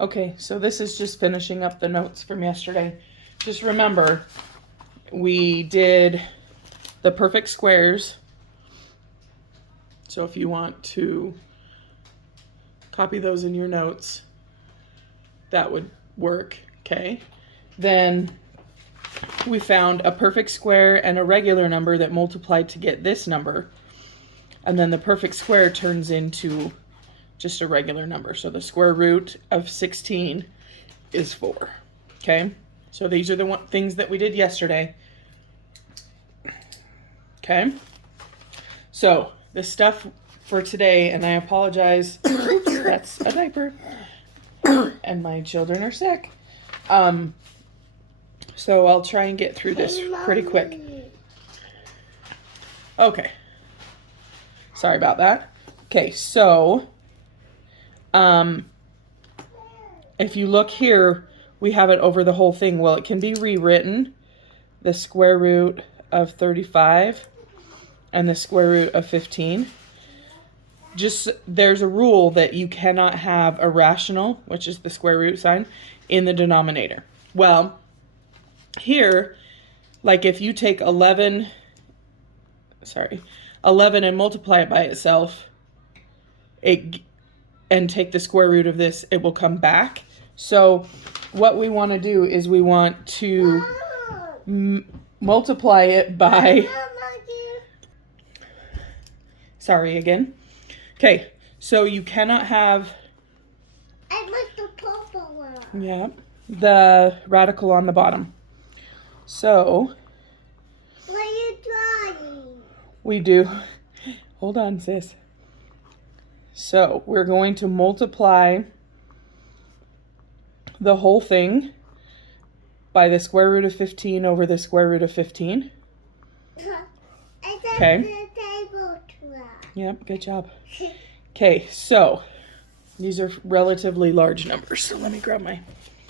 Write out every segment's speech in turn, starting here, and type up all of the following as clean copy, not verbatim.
Okay, so this is just finishing up the notes from yesterday. Just remember, we did the perfect squares. So if you want to copy those in your notes, that would work, okay? Then we found a perfect square and a regular number that multiplied to get this number. And then the perfect square turns into just a regular number. So the square root of 16 is 4, okay? So these are the things that we did yesterday, okay? So the stuff for today, and I apologize, oops, that's a diaper, and my children are sick. So I'll try and get through this pretty quick. Okay. Sorry about that. Okay, so if you look here, we have it over the whole thing. Well, it can be rewritten, the square root of 35 and the square root of 15. Just, there's a rule that you cannot have a rational, which is the square root sign, in the denominator. Well, here, like if you take 11 and multiply it by itself, and take the square root of this, it will come back. So what we want to do is we want to multiply it by, sorry again. Okay, so you cannot have, I like the purple one. yeah, the radical on the bottom. So What are you drawing? we do, hold on sis. So we're going to multiply the whole thing by the square root of 15 over the square root of 15. Okay. The table track. Yep, good job. Okay, so these are relatively large numbers. So let me grab my...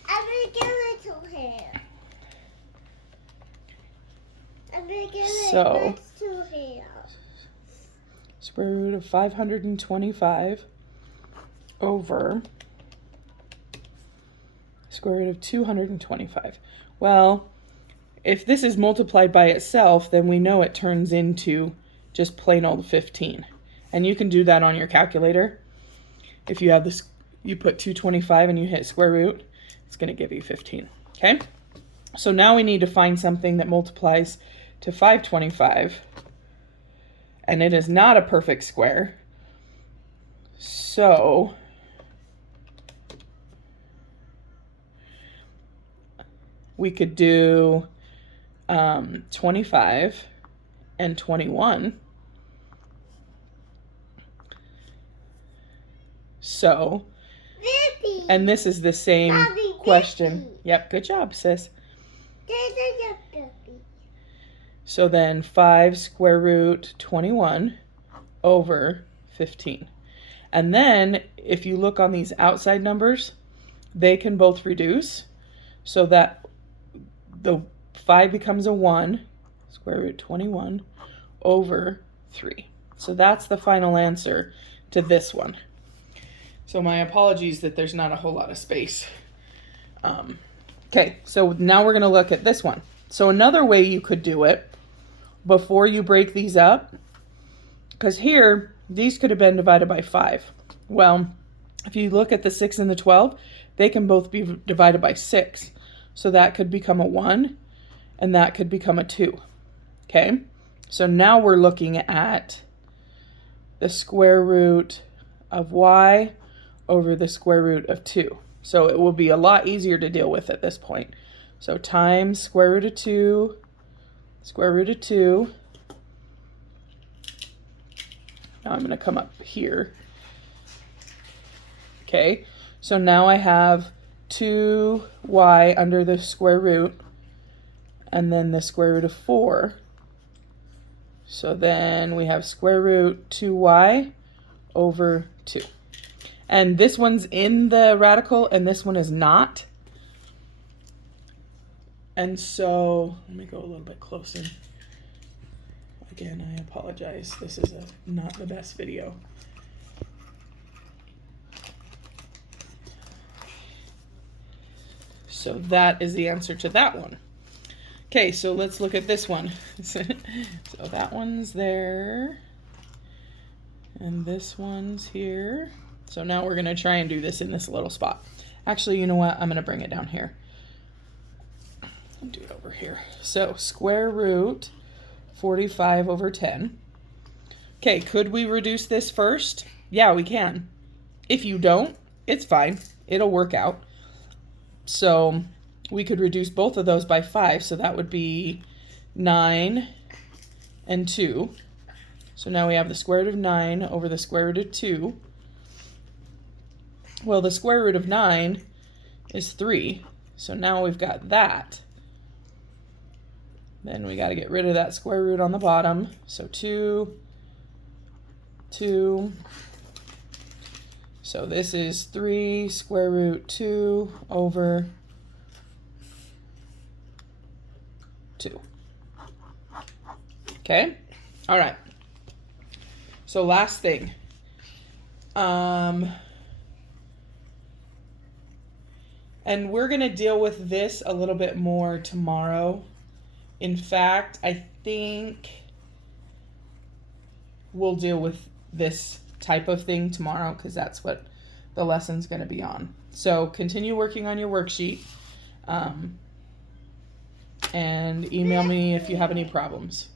I'm going to give it to him. I'm going to give it next to him. Square root of 525 over square root of 225. Well, if this is multiplied by itself, then we know it turns into just plain old 15. And you can do that on your calculator. If you have this, you put 225 and you hit square root, it's going to give you 15. Okay? So now we need to find something that multiplies to 525. And it is not a perfect square. So we could do 25 and 21. So, and this is the same question. Yep, good job, sis. So then 5 square root 21 over 15. And then if you look on these outside numbers, they can both reduce so that the 5 becomes a 1, square root 21 over 3. So that's the final answer to this one. So my apologies that there's not a whole lot of space. Okay, so now we're going to look at this one. So another way you could do it before you break these up, because here, these could have been divided by 5. Well, if you look at the 6 and the 12, they can both be divided by 6. So that could become a 1, and that could become a 2. Okay? So now we're looking at the square root of y over the square root of 2. So it will be a lot easier to deal with at this point. So times square root of 2, square root of 2. Now I'm going to come up here. Okay, so now I have 2y under the square root, and then the square root of 4. So then we have square root 2y over 2. And this one's in the radical, and this one is not. And so, let me go a little bit closer. Again, I apologize. This is not the best video. So that is the answer to that one. Okay, so let's look at this one. So that one's there. And this one's here. So now we're going to try and do this in this little spot. Actually, you know what? I'm going to bring it down here. I'll do it over here. So square root 45 over 10. Okay, could we reduce this first? Yeah, we can. If you don't, it's fine. It'll work out. So we could reduce both of those by 5. So that would be 9 and 2. So now we have the square root of 9 over the square root of 2. Well, the square root of 9 is 3. So now we've got that. Then we got to get rid of that square root on the bottom. So 2, 2. So this is 3 square root 2 over 2. Okay? All right. So last thing. And we're going to deal with this a little bit more tomorrow. In fact, I think we'll deal with this type of thing tomorrow because that's what the lesson's going to be on. So continue working on your worksheet and email me if you have any problems.